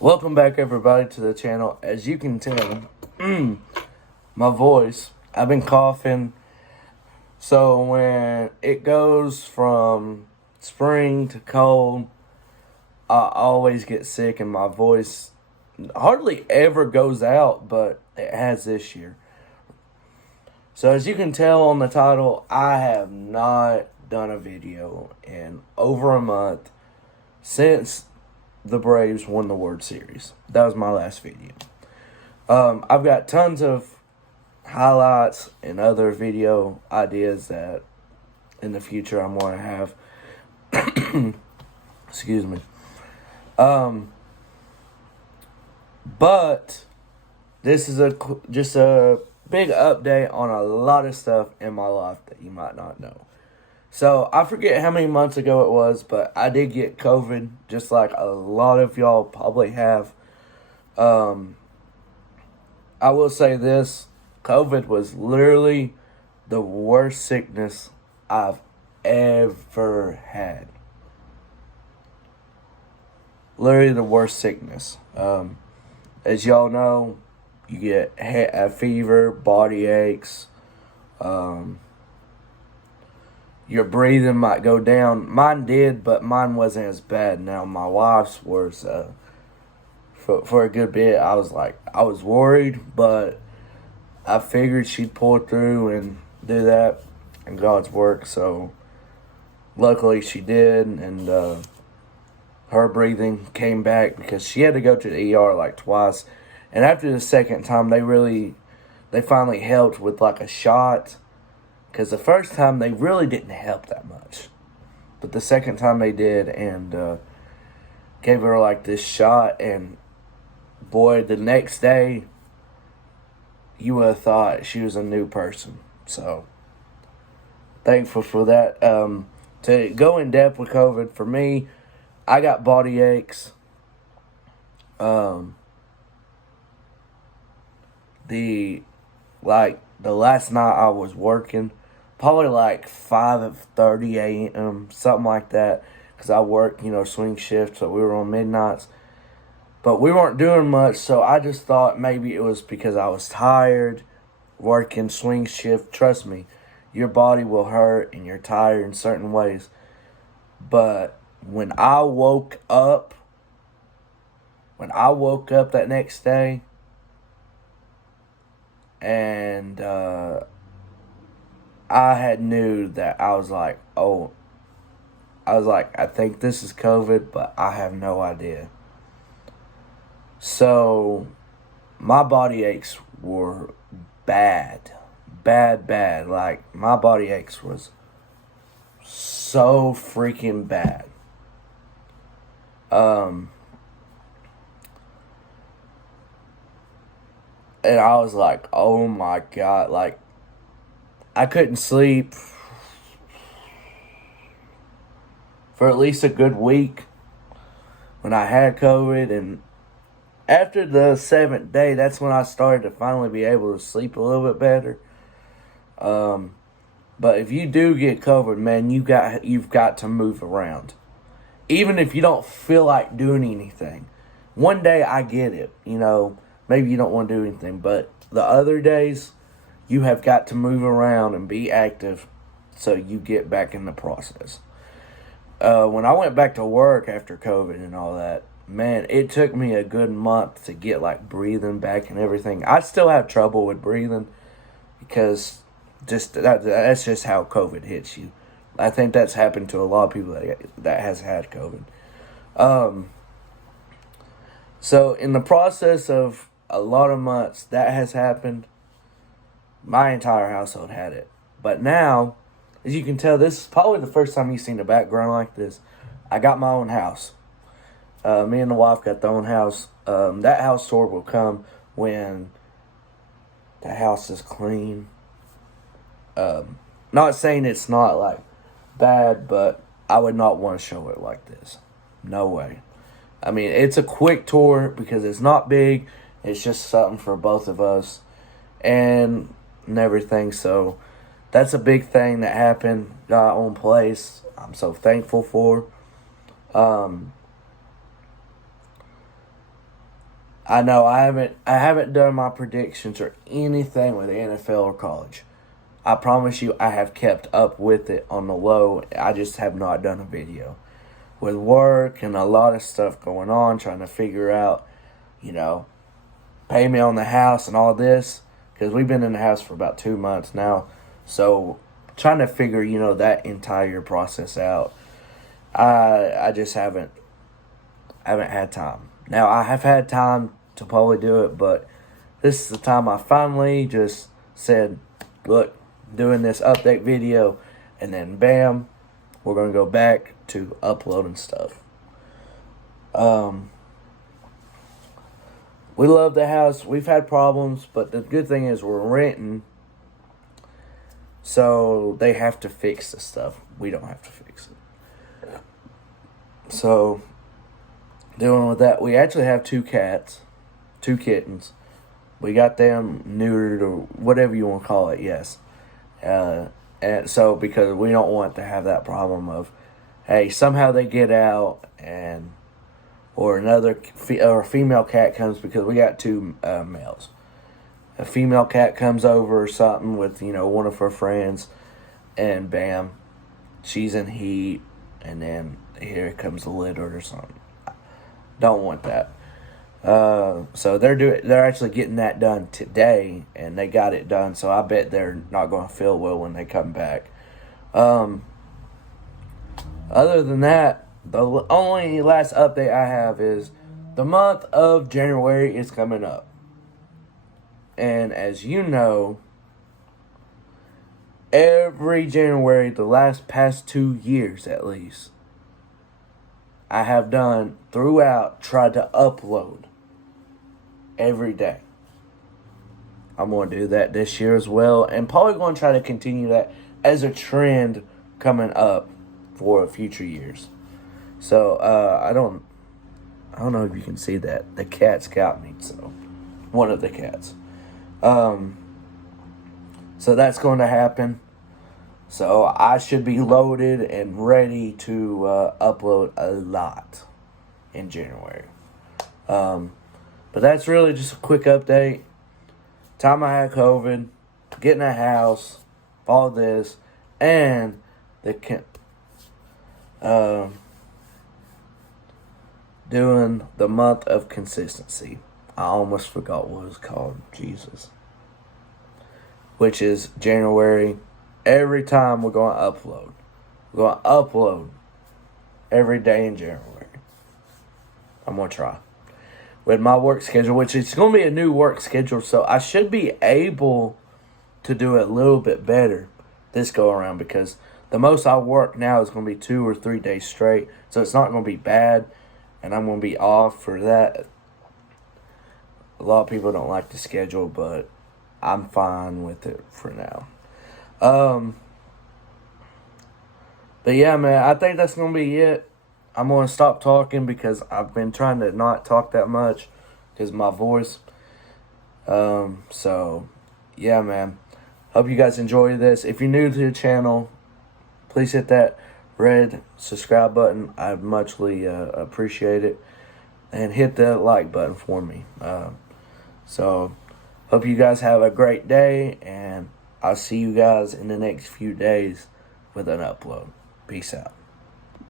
Welcome back, everybody, to the channel. As you can tell, my voice, I've been coughing. So when it goes from spring to cold, I always get sick and my voice hardly ever goes out, but it has this year. So as you can tell on the title, I have not done a video in over a month since the Braves won the World Series. That was my last video. I've got tons of highlights and other video ideas that in the future I'm going to have. Excuse me. But this is just a big update on a lot of stuff in my life that you might not know. So, I forget how many months ago it was, but I did get COVID, just like a lot of y'all probably have. I will say this, COVID was literally the worst sickness I've ever had. Literally the worst sickness. As y'all know, you get a fever, body aches, your breathing might go down. Mine did, but mine wasn't as bad. Now, my wife's was, for a good bit, I was worried, but I figured she'd pull through and do that in God's work. So, luckily she did, and her breathing came back because she had to go to the ER like twice. And after the second time, they finally helped with like a shot. Because the first time, they really didn't help that much. But the second time they did, and gave her like this shot. And boy, the next day, you would have thought she was a new person. So, thankful for that. To go in depth with COVID, for me, I got body aches. The last night I was working, probably like 5:30 a.m., something like that, because I work, swing shift, so we were on midnights. But we weren't doing much, so I just thought maybe it was because I was tired, working swing shift. Trust me, your body will hurt and you're tired in certain ways. But when I woke up that next day, and I had knew that I was like, I think this is COVID, but I have no idea. So, my body aches were bad. Like, my body aches was so freaking bad. And I was like, oh my God, like, I couldn't sleep for at least a good week when I had COVID. And after the 7th day, that's when I started to finally be able to sleep a little bit better. But if you do get COVID, man, you've got to move around. Even if you don't feel like doing anything. One day I get it, maybe you don't want to do anything, but the other days, you have got to move around and be active so you get back in the process. When I went back to work after COVID and all that, man, it took me a good month to get like breathing back and everything. I still have trouble with breathing because that's just how COVID hits you. I think that's happened to a lot of people that has had COVID. So in the process of a lot of months, that has happened. My entire household had it. But now, as you can tell, this is probably the first time you've seen a background like this. I got my own house. Me and the wife got the own house. That house tour will come when the house is clean. Not saying it's not like bad, but I would not want to show it like this. No way. I mean, it's a quick tour because it's not big. It's just something for both of us and everything. So that's a big thing that happened. Got our own place. I'm so thankful for. I know I haven't done my predictions or anything with the NFL or college. I promise you I have kept up with it on the low. I just have not done a video. With work and a lot of stuff going on, trying to figure out, payment on the house and all this. Because we've been in the house for about 2 months now. So trying to figure, that entire process out. I just haven't had time. Now I have had time to probably do it, but this is the time I finally just said, look, doing this update video, and then bam, we're gonna go back to uploading stuff. We love the house. We've had problems, but the good thing is we're renting, so they have to fix the stuff. We don't have to fix it. So, dealing with that, we actually have 2 cats, 2 kittens. We got them neutered or whatever you want to call it, yes. And so, because we don't want to have that problem of, hey, somehow they get out or another or a female cat comes, because we got 2 males. A female cat comes over or something with, one of her friends, and bam, she's in heat, and then here comes the litter or something. Don't want that. So they're actually getting that done today, and they got it done. So I bet they're not going to feel well when they come back. Other than that, the only last update I have is the month of January is coming up, and as you know, every January, the past 2 years at least, I have done throughout, tried to upload every day. I'm going to do that this year as well, and probably going to try to continue that as a trend coming up for future years. So, I don't know if you can see that. The cats got me, so one of the cats. So that's going to happen. So I should be loaded and ready to upload a lot in January. But that's really just a quick update. Time I had COVID, getting a house, all this, and doing the month of consistency. I almost forgot what it was called. Jesus. Which is January. Every time we're going to upload. We're going to upload every day in January. I'm going to try. With my work schedule, which is going to be a new work schedule, so I should be able to do it a little bit better this go around, because the most I work now is going to be 2 or 3 days straight, so it's not going to be bad, and I'm going to be off for that. A lot of people don't like the schedule, but I'm fine with it for now. But yeah, man, I think that's going to be it. I'm going to stop talking because I've been trying to not talk that much because of my voice. So, yeah, man. Hope you guys enjoy this. If you're new to the channel, please hit that red subscribe button. I muchly appreciate it. And hit the like button for me. So, hope you guys have a great day, and I'll see you guys in the next few days with an upload. Peace out.